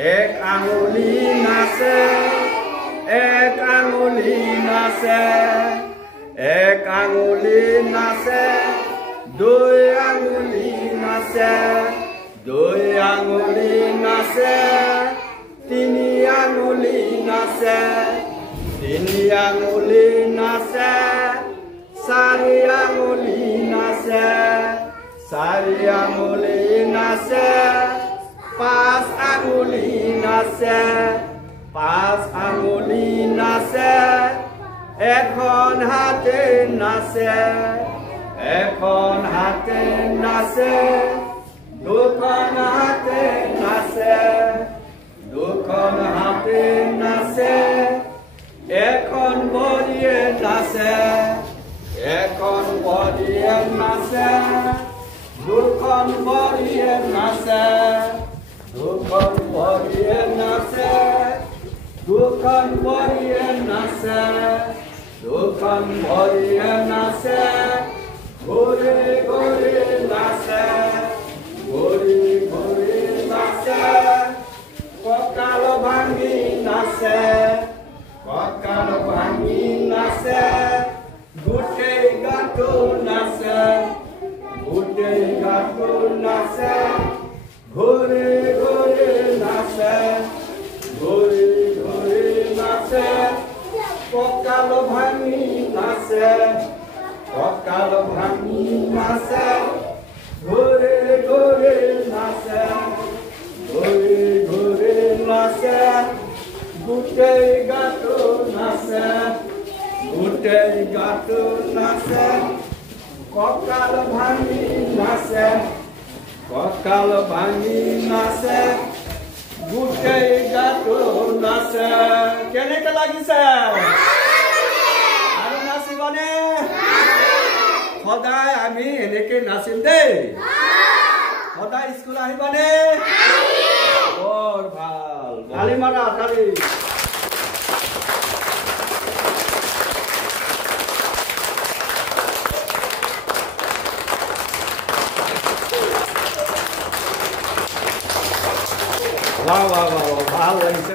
এক আঙুলি নাচে এক আঙুলি নাচে এক আঙুলি নাচে দুই আঙুলি নাচে দুই আঙুলি নাচে তিনি আঙুলি নাচে তিনি আঙুলি নাচে চাৰি আঙুলি নাচে চাৰি আঙুলি নাচে পাঁচ আঙুলি নাচে পাঁচ আঙুলি নাচে এখন হাতে নাচে এখন হাতে নাচে দুখন হাতে নাচে দুখন হাতে নাচে এখন ভৰিয়ে নাচে এখন ভৰিয়ে নাচে দুখন ভৰিয়ে নাচে দুখন ভৰিয়ে নাচে দুখন ভৰিয়ে নাচে দুখন ভৰিয়ে নাচে ঘূৰি ঘূৰি নাচে ঘূৰি ঘূৰি নাচে কঁকাল ভাঙি নাচে কঁকাল ভাঙি নাচে গোটেই গাটো নাচে গোটেই গাটো নাচে ঘূৰি ঘূৰি নাচে ঘূৰি ঘূৰি নাচে কঁকাল ভাঙি নাচে কঁকাল ভাঙি নাচে ঘূৰি ঘূৰি নাচে ঘূৰি ঘূৰি নাচে গোটেই গাটো নাচে গোটেই গাটো নাচে কঁকাল ভাঙি নাচে কঁকাল ভাঙি নাচে গোটেই গাটো নাচে কেনেকে লাগিছে আৰু নাচিবনে সদায় আমি এনেকে নাচিম দেই সদায় স্কুল আহিবনে বৰ ভাল তালি মাৰা তালি wow, wow, wow, wow, ভাল লাগিছে